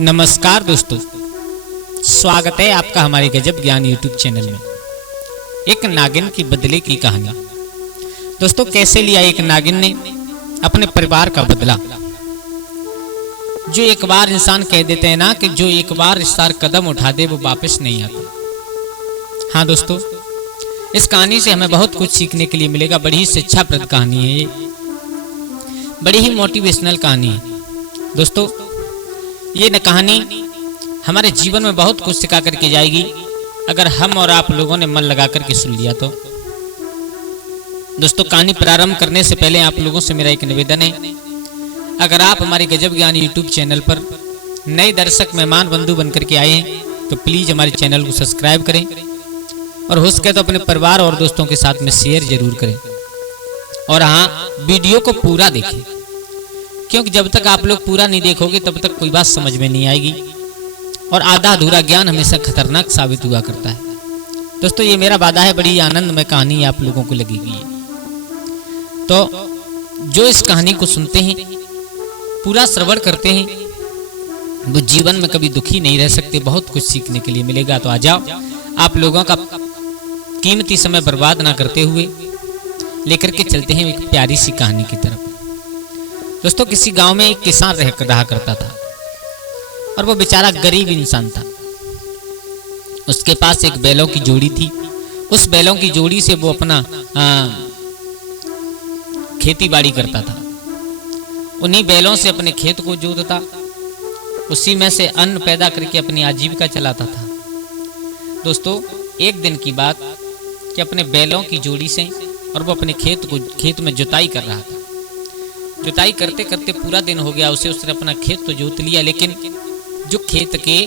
नमस्कार दोस्तों, स्वागत है आपका हमारे गजब ज्ञान यूट्यूब चैनल में। एक नागिन की बदले की कहानी। दोस्तों, कैसे लिया एक नागिन ने अपने परिवार का बदला। जो एक बार इंसान कह देते हैं ना कि जो एक बार इस सार कदम उठा दे वो वापस नहीं आता। हाँ दोस्तों, इस कहानी से हमें बहुत कुछ सीखने के लिए मिलेगा। बड़ी ही शिक्षाप्रद कहानी है ये, बड़ी ही मोटिवेशनल कहानी है। दोस्तों, ये न कहानी हमारे जीवन में बहुत कुछ सिखा करके जाएगी अगर हम और आप लोगों ने मन लगा करके सुन लिया तो। दोस्तों, कहानी प्रारंभ करने से पहले आप लोगों से मेरा एक निवेदन है, अगर आप हमारे गजब ज्ञान यूट्यूब चैनल पर नए दर्शक मेहमान बंधु बनकर के आए हैं तो प्लीज़ हमारे चैनल को सब्सक्राइब करें और हो सके तो अपने परिवार और दोस्तों के साथ में शेयर जरूर करें। और हाँ, वीडियो को पूरा देखें, क्योंकि जब तक आप लोग पूरा नहीं देखोगे तब तक कोई बात समझ में नहीं आएगी और आधा अधूरा ज्ञान हमेशा खतरनाक साबित हुआ करता है। दोस्तों, ये मेरा वादा है, बड़ी आनंदमय कहानी आप लोगों को लगेगी। तो जो इस कहानी को सुनते हैं, पूरा श्रवण करते हैं, वो जीवन में कभी दुखी नहीं रह सकते। बहुत कुछ सीखने के लिए मिलेगा। तो आ जाओ, आप लोगों का कीमती समय बर्बाद ना करते हुए लेकर के चलते हैं एक प्यारी सी कहानी की तरफ। दोस्तों, किसी गांव में एक किसान रहा करता था और वो बेचारा गरीब इंसान था। उसके पास एक बैलों की जोड़ी थी। उस बैलों की जोड़ी से वो अपना खेती बाड़ी करता था। उन्हीं बैलों से अपने खेत को जोतता, उसी में से अन्न पैदा करके अपनी आजीविका चलाता था। दोस्तों, एक दिन की बात कि अपने बैलों की जोड़ी से और वो अपने खेत में जुताई कर रहा था। जुताई करते करते पूरा दिन हो गया उसने अपना खेत तो जोत लिया, लेकिन जो खेत के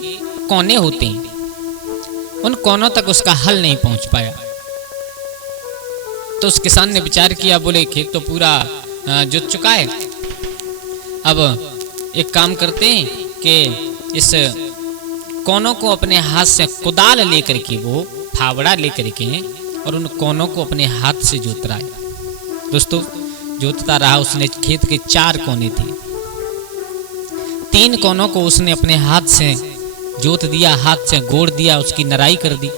कोने होते हैं उन कोनों तक उसका हल नहीं पहुंच पाया। तो उस किसान ने विचार किया, बोले खेत तो पूरा जुत चुका है, अब एक काम करते हैं कि इस कोनों को अपने हाथ से कुदाल लेकर के, वो फावड़ा लेकर के और उन कोनों को अपने हाथ से जोत रहा है। दोस्तों, जोतता रहा। उसने खेत के 4 कोने थे, 3 कोनों को उसने अपने हाथ से जोत दिया, हाथ से गोड़ दिया, उसकी नराई कर दी।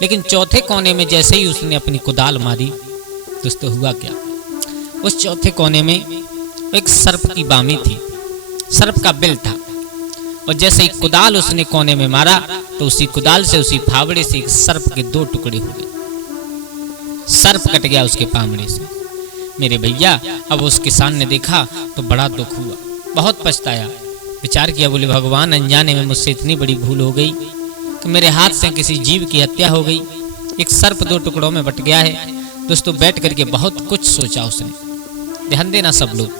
लेकिन चौथे कोने में जैसे ही उसने अपनी कुदाल मारी, दोस्तों हुआ क्या, उस चौथे कोने में एक सर्प की बामी थी, सर्प का बिल था। और जैसे ही कुदाल उसने कोने में मारा तो उसी कुदाल से, उसी फावड़े से एक सर्प के 2 टुकड़े हो गए। सर्प कट गया उसके पामड़े से। मेरे भैया, अब उस किसान ने देखा तो बड़ा दुख हुआ, बहुत पछताया। विचार किया, बोले भगवान, अनजाने में मुझसे इतनी बड़ी भूल हो गई कि मेरे हाथ से किसी जीव की हत्या हो गई। एक सर्प 2 टुकड़ों में बट गया है। दोस्तों, बैठ करके बहुत कुछ सोचा उसने। ध्यान देना सब लोग,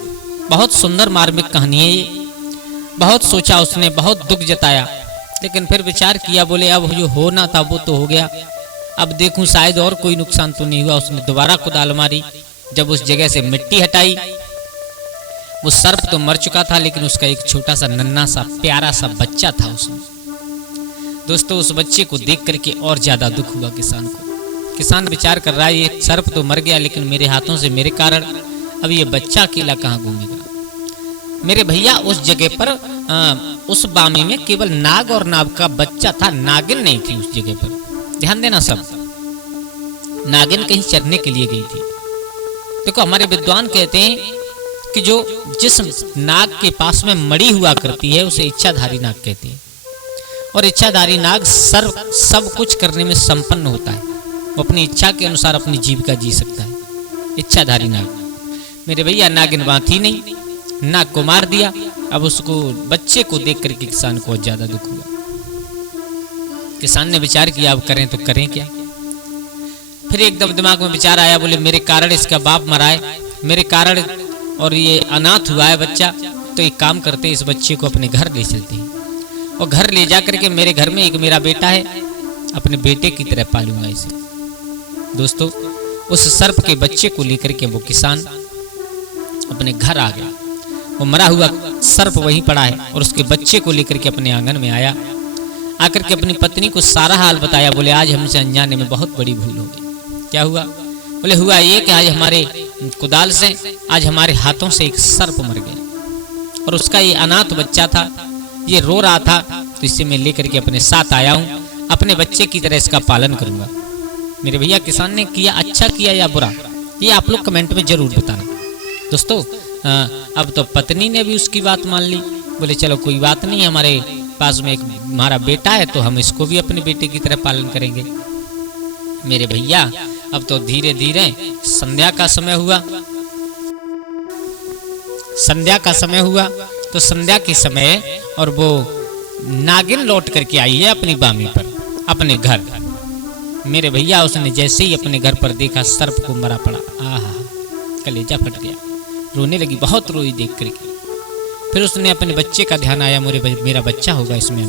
बहुत सुंदर मार्मिक कहानी है ये। बहुत सोचा उसने, बहुत दुख जताया, लेकिन फिर विचार किया, बोले अब जो होना था वो तो हो गया, अब देखूं शायद और कोई नुकसान तो नहीं हुआ। उसने दोबारा कुदाल मारी। जब उस जगह से मिट्टी हटाई, वो सर्प तो मर चुका था, लेकिन उसका एक छोटा सा नन्हा सा प्यारा सा बच्चा था उसमें। दोस्तों, उस बच्चे को देख करके और ज्यादा दुख हुआ किसान को। किसान विचार कर रहा है, ये सर्प तो मर गया, लेकिन मेरे हाथों से, मेरे कारण अब ये बच्चा अकेला कहाँ घूमेगा। मेरे भैया, उस जगह पर उस बामी में केवल नाग और नाग का बच्चा था, नागिन नहीं थी उस जगह पर। ध्यान देना सब, नागिन कहीं चरने के लिए गई थी। देखो, हमारे विद्वान कहते हैं कि जिस नाग के पास में मड़ी हुआ करती है उसे इच्छाधारी नाग कहते हैं। और इच्छाधारी नाग सब कुछ करने में संपन्न होता है, वो अपनी इच्छा के अनुसार अपनी जीविका जी सकता है। इच्छाधारी नाग। मेरे भैया, नागिन वहां थी नहीं, नाग को मार दिया। अब उसको, बच्चे को देख करके किसान को ज्यादा दुख हुआ। किसान ने विचार किया, अब करें तो करें क्या। फिर एकदम दिमाग में विचार आया, बोले मेरे कारण इसका बाप मरा है, मेरे कारण और ये अनाथ हुआ है बच्चा, तो एक काम करते हैं, इस बच्चे को अपने घर ले चलते हैं और घर ले जा करके मेरे घर में एक मेरा बेटा है, अपने बेटे की तरह पालूंगा इसे। दोस्तों, उस सर्प के बच्चे को लेकर के वो किसान अपने घर आ गया। वो मरा हुआ सर्प वहीं पड़ा है और उसके बच्चे को लेकर के अपने आंगन में आया। आकर के अपनी पत्नी को सारा हाल बताया। बोले, आज हमसे अनजाने में बहुत बड़ी भूल हो गई। क्या हुआ? बोले, हुआ ये कि आज हमारे कुदाल से, आज हमारे हाथों से एक सर्प मर गया और उसका ये अनाथ बच्चा था, ये रो रहा था तो इसे मैं लेकर के अपने साथ आया हूँ, अपने बच्चे की तरह इसका पालन करूंगा। मेरे भैया किसान ने किया अच्छा किया या बुरा, ये आप लोग कमेंट में जरूर बताना। दोस्तों अब तो पत्नी ने भी उसकी बात मान ली, बोले चलो कोई बात नहीं, हमारे पास में एक हमारा बेटा है तो हम इसको भी अपने बेटे की तरह पालन करेंगे। मेरे भैया अब तो धीरे धीरे संध्या का समय हुआ। संध्या का समय हुआ तो संध्या के समय और वो नागिन लौट करके आई है अपनी बामी पर, अपने घर। मेरे भैया उसने जैसे ही अपने घर पर देखा सर्प को मरा पड़ा, आहा कलेजा फट गया, रोने लगी, बहुत रोई देख करके। फिर उसने अपने बच्चे का ध्यान आया, मेरा बच्चा होगा इसमें।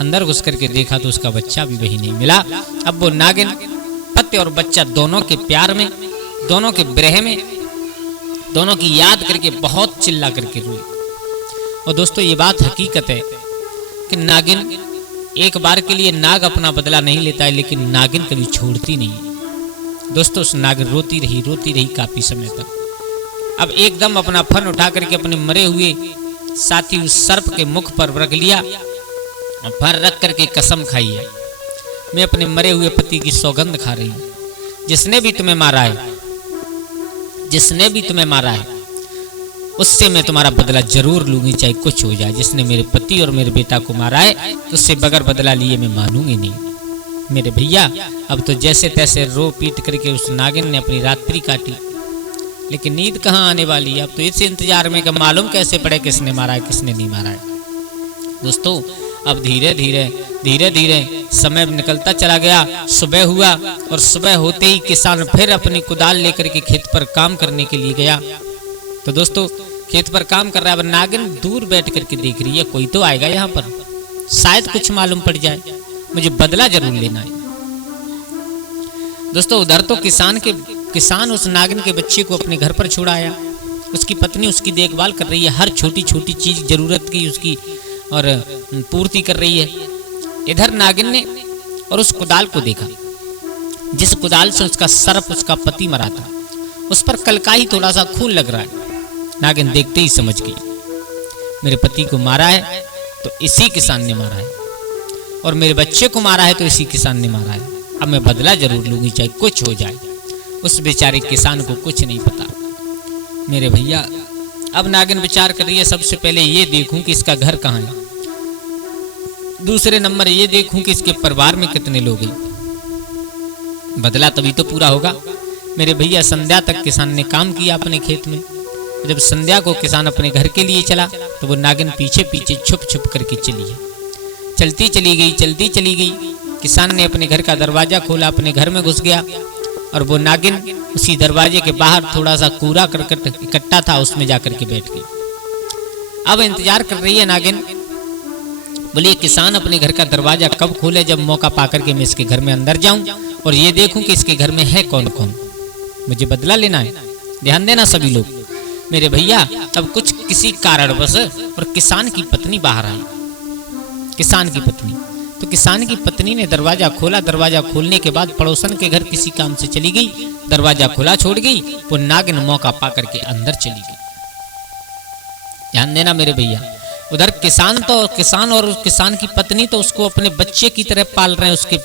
अंदर घुस करके देखा तो उसका बच्चा भी वही नहीं मिला। अब वो नागिन पति और बच्चा दोनों के प्यार में, दोनों के विरह में, दोनों की याद करके बहुत चिल्ला करके रोई। और दोस्तों ये बात हकीकत है कि नागिन एक बार के लिए नाग अपना बदला नहीं लेता है, लेकिन नागिन कभी छोड़ती नहीं। दोस्तों उस नागिन रोती रही काफी समय तक। अब एकदम अपना फन उठा करके अपने मरे हुए साथी उस सर्प के मुख पर रख लिया, फर रख करके कसम खाई है, मैं अपने मरे हुए पति की सौगंध खा रही हूँ, जिसने भी तुम्हें मारा है, जिसने भी तुम्हें मारा है उससे मैं तुम्हारा बदला जरूर लूंगी, चाहे कुछ हो जाए। जिसने मेरे पति और मेरे बेटा को मारा है उससे बगैर बदला लिए मैं मानूंगी नहीं। मेरे भैया अब तो जैसे तैसे रो पीट करके उस नागिन ने अपनी रात्रि काटी, लेकिन नींद कहाँ आने वाली है। अब तो इस इंतजार में कि मालूम कैसे पड़े किसने मारा है किसने नहीं मारा है। दोस्तों अब धीरे धीरे समय निकलता चला गया। सुबह हुआ और सुबह होते ही किसान फिर अपनी कुदाल लेकर के खेत पर काम करने के लिए गया। तो दोस्तों खेत पर काम कर रहा है, अब नागिन दूर बैठ करके देख रही है, कोई तो आएगा यहाँ पर, शायद कुछ मालूम पड़ जाए, मुझे बदला जरूर लेना है। दोस्तों उधर तो किसान उस नागिन के बच्चे को अपने घर पर छुड़ाया, उसकी पत्नी उसकी देखभाल कर रही है, हर छोटी छोटी चीज जरूरत की उसकी और पूर्ति कर रही है। इधर नागिन ने और उस कुदाल को देखा, जिस कुदाल से उसका सर्प उसका पति मरा था, उस पर कलकाई थोड़ा सा खून लग रहा है। नागिन देखते ही समझ गई मेरे पति को मारा है तो इसी किसान ने मारा है, और मेरे बच्चे को मारा है तो इसी किसान ने मारा है। अब मैं बदला जरूर लूंगी, चाहे कुछ हो जाए। उस बेचारे किसान को कुछ नहीं पता। मेरे भैया अब नागिन विचार कर रही है, सबसे पहले ये देखूं कि इसका घर कहाँ है, दूसरे नंबर ये देखूं कि इसके परिवार में कितने लोग हैं, बदला तभी तो पूरा होगा। मेरे भैया संध्या तक किसान ने काम किया अपने खेत में। जब संध्या को किसान अपने घर के लिए चला तो वो नागिन पीछे पीछे छुप छुप करके चली है, चलती चली गई। किसान ने अपने घर का दरवाजा खोला, अपने घर में घुस गया, और वो नागिन उसी दरवाजे के बाहर थोड़ा सा कूड़ा करकट इकट्ठा था, उसमें जाकर के बैठ गई। अब इंतजार कर रही है नागिन, बोले किसान अपने घर का दरवाजा कब खोले, जब मौका पाकर के मैं इसके घर में अंदर जाऊं और ये देखूं कि इसके घर में है कौन कौन, मुझे बदला लेना है। ध्यान देना सभी लोग। मेरे भैया अब कुछ किसी कारणवश और किसान की पत्नी बाहर आई, किसान की पत्नी। तो किसान की पत्नी ने दरवाजा खोला, दरवाजा खोलने के बाद पड़ोसन के घर किसी काम से चली गई, दरवाजा खुला छोड़ गई, वो नागिन मौका पाकर के अंदर चली गई। ध्यान देना मेरे भैया, उधर किसान और किसान की पत्नी तो उसको अपने बच्चे की तरह पाल रहे हैं, उसके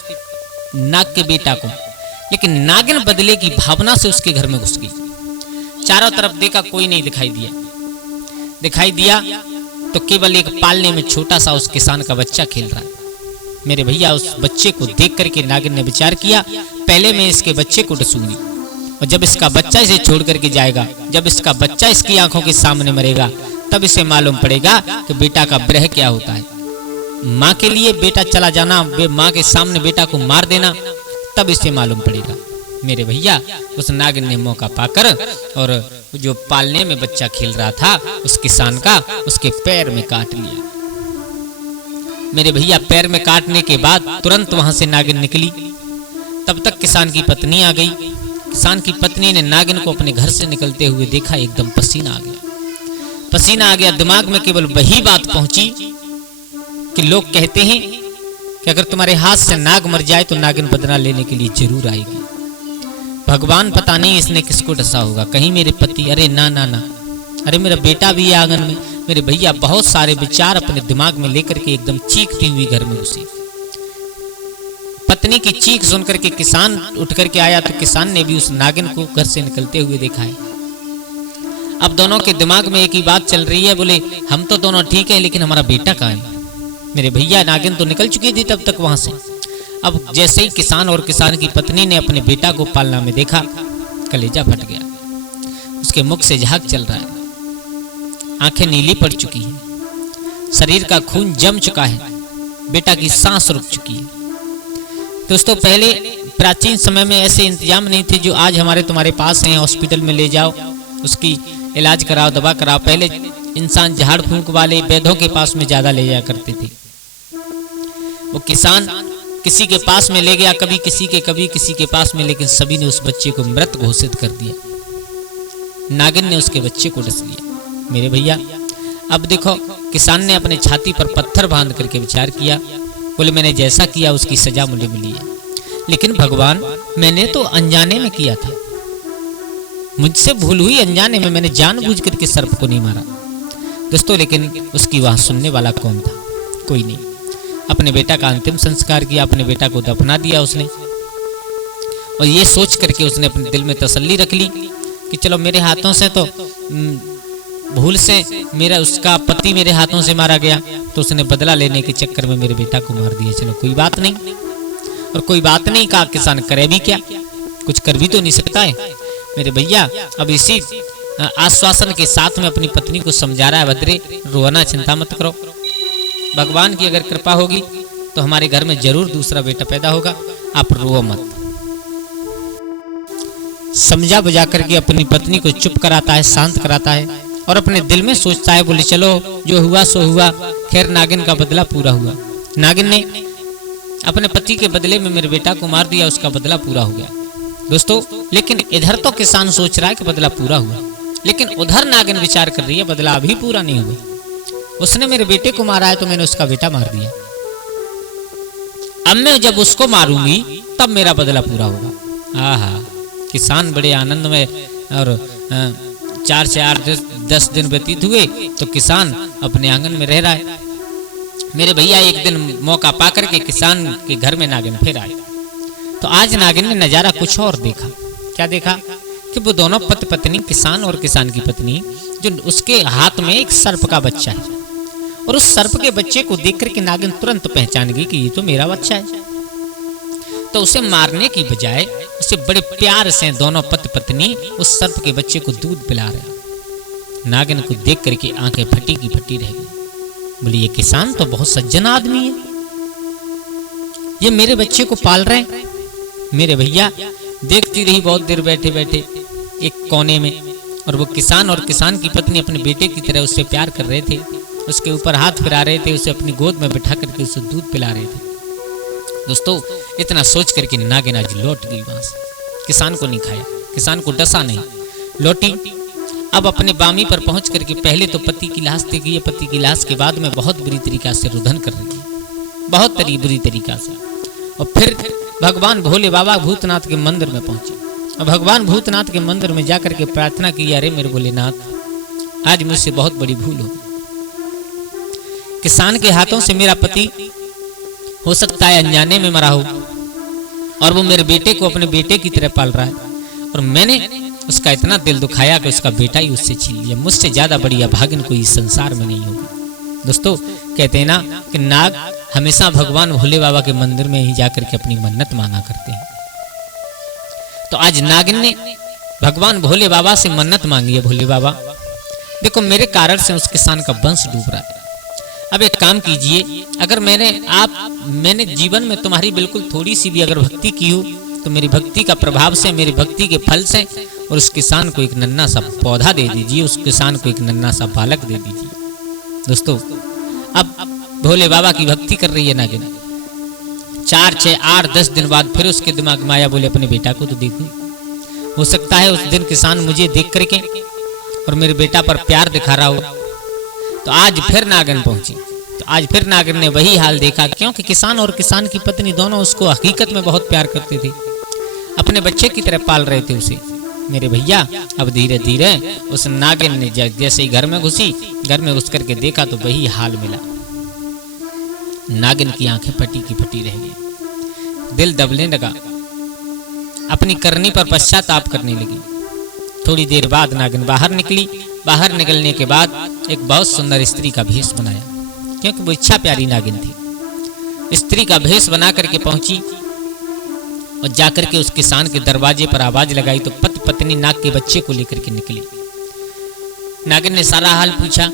नाग के बेटा को, लेकिन नागिन बदले की भावना से उसके घर में घुस गई। चारों तरफ देखा, कोई नहीं दिखाई दिया तो केवल एक पालने में छोटा सा उस किसान का बच्चा खेल रहा है। मेरे भैया उस बच्चे को देख करके नागिन ने विचार किया, पहले मैं इसके बच्चे को डसूंगी, और जब इसका बच्चा इसे छोड़ करके जाएगा, जब इसका बच्चा इसकी आंखों के सामने मरेगा, तब इसे मालूम पड़ेगा कि बेटा का विरह क्या होता है। माँ के लिए बेटा चला जाना, माँ के सामने बेटा को मार देना, तब इसे मालूम पड़ेगा। मेरे भैया उस नागिन ने मौका पाकर और जो पालने में बच्चा खेल रहा था उस किसान का, उसके पैर में काट लिया। मेरे भैया पैर में काटने के बाद तुरंत वहां से नागिन निकली। तब तक किसान की पत्नी आ गई। किसान की पत्नी ने नागिन को अपने घर से निकलते हुए देखा, एकदम पसीना आ गया। दिमाग में केवल वही बात पहुंची कि लोग कहते हैं कि अगर तुम्हारे हाथ से नाग मर जाए तो नागिन बदला लेने के लिए जरूर आएगी। भगवान पता नहीं इसने किसको डसा होगा, कहीं मेरे पति, अरे ना, अरे मेरा बेटा भी है आंगन में, मेरे भैया बहुत सारे विचार अपने दिमाग में लेकर के एकदम चीखती हुई घर में घुसी। पत्नी की चीख सुनकर के किसान उठ करके आया तो किसान ने भी उस नागिन को घर से निकलते हुए देखा है। अब दोनों के दिमाग में एक ही बात चल रही है, बोले हम तो दोनों ठीक है लेकिन हमारा बेटा कहाँ है। मेरे भैया नागिन तो निकल चुकी थी तब तक वहां से। अब जैसे ही किसान और किसान की पत्नी ने अपने बेटा को पालना में देखा, कलेजा फट गया। उसके मुख से झाग चल रहा है, आंखें नीली पड़ चुकी है, शरीर का खून जम चुका है, बेटा की सांस रुक चुकी है। दोस्तों पहले प्राचीन समय में ऐसे इंतजाम नहीं थे जो आज हमारे तुम्हारे पास हैं। हॉस्पिटल में ले जाओ, उसकी इलाज कराओ, दवा कराओ। पहले इंसान झाड़ फूंक वाले वैद्यों के पास में ज्यादा ले जाया करते थे। वो किसान किसी के पास में ले गया, कभी किसी के पास में, लेकिन सभी ने उस बच्चे को मृत घोषित कर दिया। नागिन ने उसके बच्चे को डस लिया। मेरे भैया अब देखो, किसान ने अपने छाती पर पत्थर बांध करके विचार किया, बोले मैंने जैसा किया उसकी सजा मुझे मिली है, लेकिन भगवान मैंने तो अनजाने में किया था, मुझसे भूल हुई अनजाने में, मैंने जानबूझ करके सर्प को नहीं मारा। दोस्तों लेकिन उसकी वहां सुनने वाला कौन था? कोई नहीं। अपने बेटा का अंतिम संस्कार किया, अपने बेटा को दफना दिया उसने, और ये सोच करके उसने अपने दिल में तसल्ली रख ली कि चलो मेरे हाथों से तो भूल से मेरा उसका पति मेरे हाथों से मारा गया, तो उसने बदला लेने के चक्कर में मेरे बेटा को मार दिया। चलो कोई बात नहीं, और कोई बात नहीं कहा किसान, करे भी क्या, कुछ कर भी तो नहीं सकता है। मेरे भैया अब इसी आश्वासन के साथ में अपनी पत्नी को समझा रहा है, भद्रे रोना, चिंता मत करो, भगवान की अगर कृपा होगी तो हमारे घर में जरूर दूसरा बेटा पैदा होगा, आप रो मत। समझा बुझा करके अपनी पत्नी को चुप कराता है, शांत कराता है, और अपने दिल में सोचता है, बोले चलो जो हुआ सो हुआ, खैर नागिन का बदला पूरा हुआ। नागिन ने अपने पति के बदले में मेरे बेटा को मार दिया, उसका बदला पूरा हो गया। दोस्तों लेकिन इधर तो किसान सोच रहा है कि बदला पूरा हुआ, लेकिन उधर नागिन विचार कर रही है बदला अभी पूरा नहीं हुआ, उसने मेरे बेटे को मारा है तो मैंने उसका बेटा मार दिया, अब मैं जब उसको मारूंगी तब मेरा बदला पूरा होगा। आहा, किसान बड़े आनंद में, और 4 से 10 दिन व्यतीत हुए तो किसान अपने आंगन में रह रहा है। मेरे भैया एक दिन मौका पाकर के किसान के घर में नागिन फिर आए, तो आज नागिन ने नजारा कुछ और देखा। क्या देखा कि वो दोनों पति पत्नी, किसान और किसान की पत्नी, जो उसके हाथ में एक सर्प का बच्चा है, और उस सर्प के बच्चे को देख करके नागिन तुरंत पहचान गई कि ये तो मेरा बच्चा है। तो उसे मारने की बजाय उसे बड़े प्यार से दोनों पति पत्नी उस सर्प के बच्चे को दूध पिला रहे। नागिन को देख करके आंखें फटी की फटी रह गई, बोली ये किसान तो बहुत सज्जन आदमी है, ये मेरे बच्चे को पाल रहे हैं। मेरे भैया देखती रही बहुत देर बैठे बैठे एक कोने में, और वो किसान और किसान की पत्नी अपने बेटे की तरह उससे प्यार कर रहे थे, उसके ऊपर हाथ फिरा रहे थे, उसे अपनी गोद में बिठा करके उसे दूध पिला रहे थे। दोस्तों इतना सोच करके नागिन आज लौट गई वहां से, किसान को नहीं खाया, किसान को डसा नहीं, लौटी। अब अपने बामी पर पहुंच करके पहले तो पति की लाश देखी है, पति की लाश के बाद में बहुत बुरी तरीका से रुदन कर रही है, बहुत बुरी तरीका से, और फिर भगवान भोले बाबा भूतनाथ के मंदिर में पहुंचे, और भगवान भूतनाथ के मंदिर में जाकर के प्रार्थना की, अरे मेरे भोलेनाथ आज मुझसे बहुत बड़ी भूल हो, किसान के हाथों से मेरा पति हो सकता है अनजाने में मरा हो, और वो मेरे बेटे को अपने बेटे की तरह पाल रहा है, और मैंने उसका इतना दिल दुखाया कि उसका बेटा ही उससे छीन लिया। मुझसे ज्यादा बड़ी अभागिन कोई इस संसार में नहीं होगी। दोस्तों कहते हैं ना कि नाग हमेशा भगवान भोले बाबा के मंदिर में ही जाकर के अपनी मन्नत मांगा करते हैं। तो आज नागिन ने भगवान भोले बाबा से मन्नत मांगी है, भोले बाबा देखो मेरे कारण से उस किसान का वंश डूब रहा है, अब एक काम कीजिए, अगर मैंने जीवन में तुम्हारी बिल्कुल थोड़ी सी भी अगर भक्ति की हो तो मेरी भक्ति का प्रभाव से, मेरी भक्ति के फल से, और उस किसान को एक नन्हा सा पौधा दे दीजिए, उस किसान को एक नन्हा सा बालक दे दीजिए। दोस्तों अब भोले बाबा की भक्ति कर रही है नागिन। 4, 6, 8, 10 दिन बाद फिर उसके दिमाग में आया, बोले अपने बेटा को तो देखूं, हो सकता है उस दिन किसान मुझे देख करके और मेरे बेटा पर प्यार दिखा रहा हो। तो आज फिर नागिन पहुंची, तो आज फिर नागिन ने वही हाल देखा, क्योंकि किसान और किसान की पत्नी दोनों उसको हकीकत में बहुत प्यार करते थे, अपने बच्चे की तरह पाल रहे थे उसे, मेरे भैया अब धीरे धीरे उस नागिन ने जैसे ही घर में घुसी, घर में घुस करके देखा तो वही हाल मिला। नागिन की आंखें फटी की फटी रह गई, दिल दबने लगा, अपनी करनी पर पश्चाताप करने लगी। थोड़ी देर बाद नागिन बाहर निकली। बाहर निकलने के बाद एक बहुत सुंदर स्त्री का भेष बनाया, क्योंकि वो इच्छा प्यारी नागिन थी। स्त्री का भेष बना करके पहुंची और जाकर के उस किसान के दरवाजे पर आवाज लगाई तो पति पत्नी नाग के बच्चे को लेकर के निकली। नागिन ने सारा हाल पूछा।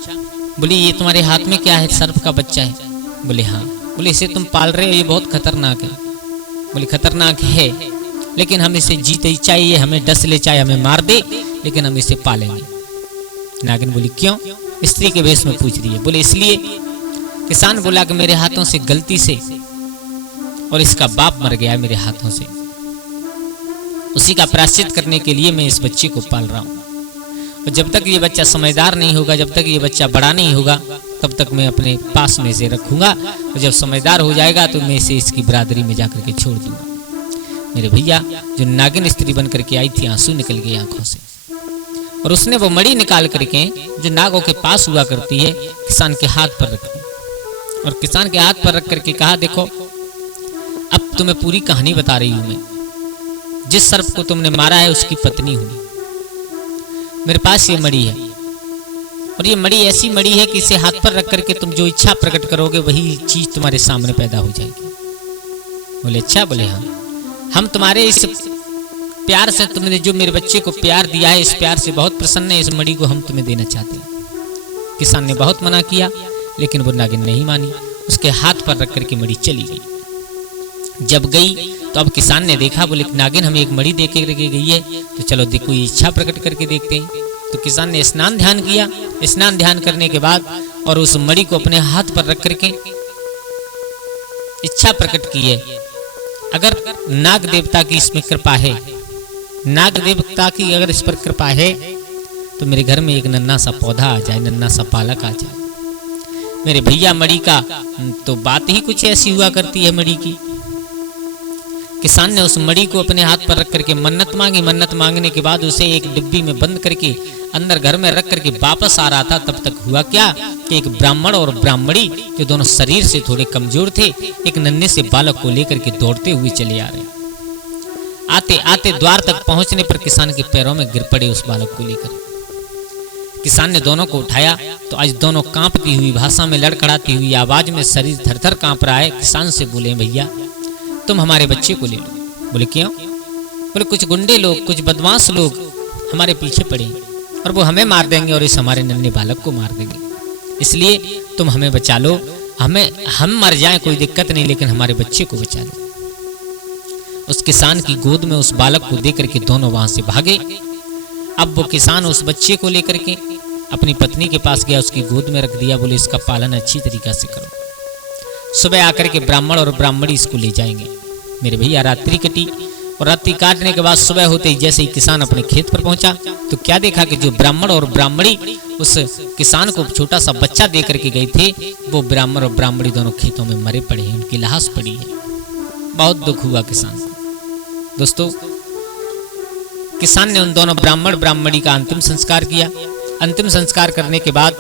बोली ये तुम्हारे हाथ में क्या है? सर्प का बच्चा है। बोले हाँ। बोले इसे तुम पाल रहे हो, ये बहुत खतरनाक है। बोले खतरनाक है, लेकिन हम इसे जीते ही चाहिए, हमें डस ले चाहे हमें मार दे, लेकिन हम इसे पालेंगे। नागिन बोली क्यों? स्त्री के भेष में पूछ रही है। बोले इसलिए, किसान बोला कि मेरे हाथों से गलती से और इसका बाप मर गया मेरे हाथों से, उसी का प्रायश्चित करने के लिए मैं इस बच्चे को पाल रहा हूँ। और जब तक ये बच्चा समझदार नहीं होगा, जब तक ये बच्चा बड़ा नहीं होगा, तब तक मैं अपने पास में इसे रखूंगा, और जब समझदार हो जाएगा तो मैं इसे इसकी बिरादरी में जाकर के छोड़ दूंगा। मेरे भैया, जो नागिन स्त्री बन करके आई थी, आंसू निकल गए आंखों से, और उसने वो मणि निकाल करके जो नागों के पास हुआ करती है, किसान के हाथ पर रख दी। और किसान के हाथ पर रख करके कहा, देखो अब तुम्हें पूरी कहानी बता रही हूं मैं। जिस सर्प को तुमने मारा है उसकी पत्नी हुई। मेरे पास ये मणि है, और ये मणि ऐसी मणि है कि इसे हाथ पर रख करके तुम जो इच्छा प्रकट करोगे वही चीज तुम्हारे सामने पैदा हो जाएगी। बोले अच्छा? बोले हाँ। हम तुम्हारे इस प्यार से, तुमने जो मेरे बच्चे को प्यार दिया है, इस प्यार से बहुत प्रसन्न है। इस मणि को हम तुम्हें देना चाहते हैं। किसान ने बहुत मना किया, लेकिन वो नागिन नहीं मानी। उसके हाथ पर रख करके मणि चली गई। जब गई तो अब किसान ने देखा, बोले नागिन हमें एक मणि दे के गई है, तो चलो देखो ये इच्छा प्रकट करके देखते हैं। तो किसान ने स्नान ध्यान किया। स्नान ध्यान करने के बाद और उस मणि को अपने हाथ पर रख करके इच्छा प्रकट की है, अगर नाग देवता की इसमें कृपा है, नाग देवता की अगर इस पर कृपा है, तो मेरे घर में एक नन्हा सा पौधा आ जाए, नन्हा सा पालक आ जाए। मेरे भैया, मणि का तो बात ही कुछ ऐसी हुआ करती है मणि की। किसान ने उस मणि को अपने हाथ पर रख करके मन्नत मांगी। मन्नत मांगने के बाद उसे एक डिब्बी में बंद करके अंदर घर में रख करके वापस आ रहा था। तब तक हुआ क्या कि एक ब्राह्मण और ब्राह्मणी, जो दोनों शरीर से थोड़े कमजोर थे, एक नन्हे से बालक को लेकर के दौड़ते हुए चले आ रहे। आते आते द्वार तक पहुंचने पर किसान के पैरों में गिर पड़े उस बालक को लेकर। किसान ने दोनों को उठाया तो आज दोनों कांपती हुई भाषा में, लड़खड़ाती हुई आवाज में, शरीर थरथर कांप रहा है। किसान से बोले भैया तुम हमारे बच्चे को ले लो। बोले क्यों? बोले कुछ गुंडे लोग, कुछ बदमाश लोग हमारे पीछे पड़े और वो हमें मार देंगे और इस हमारे नन्हे बालक को मार देंगे, इसलिए तुम हमें बचा लो। हम मर जाएं कोई दिक्कत नहीं, लेकिन हमारे बच्चे को बचा लो। उस किसान की गोद में उस बालक को दे करके दोनों वहां से भागे। अब वो किसान उस बच्चे को लेकर के अपनी पत्नी के पास गया, उसकी गोद में रख दिया। बोले इसका पालन अच्छी तरीका से करो, सुबह आकर के ब्राह्मण और ब्राह्मणी इसको ले जाएंगे। मेरे भैया, रात्रि कटी और रात्रि काटने के बाद सुबह होते ही जैसे ही किसान अपने खेत पर पहुंचा तो क्या देखा कि जो ब्राह्मण और ब्राह्मणी उस किसान को छोटा सा बच्चा दे करके गए थे, वो ब्राह्मण और ब्राह्मणी दोनों खेतों में मरे पड़े हैं, उनकी लाश पड़ी है। बहुत दुख हुआ किसान को। दोस्तों, किसान ने उन दोनों ब्राह्मण ब्राह्मणी का अंतिम संस्कार किया। अंतिम संस्कार करने के बाद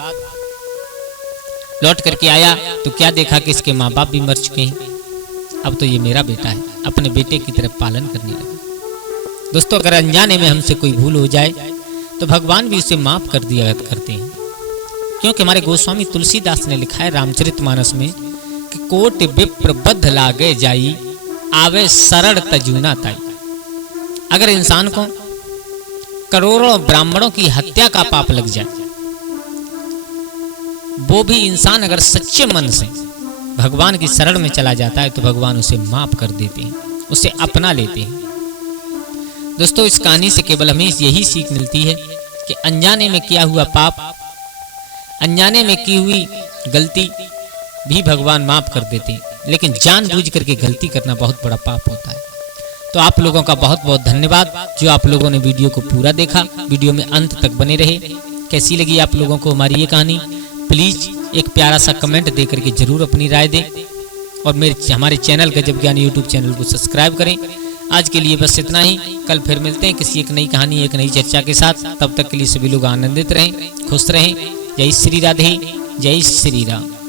लौट करके आया तो क्या देखा कि इसके माँ बाप भी मर चुके हैं। अब तो ये मेरा बेटा है, अपने बेटे की तरफ पालन करने लगा। दोस्तों, अगर अनजाने में हमसे कोई भूल हो जाए तो भगवान भी उसे माफ कर दिया करते हैं, क्योंकि हमारे गोस्वामी तुलसीदास ने लिखा है रामचरितमानस में कि कोटि विप्र बद्ध लागे जाई, आवे शरण तजूना ताई। अगर इंसान को करोड़ों ब्राह्मणों की हत्या का पाप लग जाए, वो भी इंसान अगर सच्चे मन से भगवान की शरण में चला जाता है तो भगवान उसे माफ कर देते हैं, उसे अपना लेते हैं। दोस्तों, इस कहानी से केवल हमें यही सीख मिलती है कि अनजाने में किया हुआ पाप, अनजाने में की हुई गलती भी भगवान माफ कर देते हैं, लेकिन जानबूझ करके गलती करना बहुत बड़ा पाप होता है। तो आप लोगों का बहुत बहुत धन्यवाद जो आप लोगों ने वीडियो को पूरा देखा, वीडियो में अंत तक बने रहे। कैसी लगी आप लोगों को हमारी ये कहानी? प्लीज़ एक प्यारा सा कमेंट दे करके जरूर अपनी राय दें, और हमारे चैनल गजब ज्ञान यूट्यूब चैनल को सब्सक्राइब करें। आज के लिए बस इतना ही। कल फिर मिलते हैं किसी एक नई कहानी, एक नई चर्चा के साथ। तब तक के लिए सभी लोग आनंदित रहें, खुश रहें। जय श्री राधे, जय श्री राम।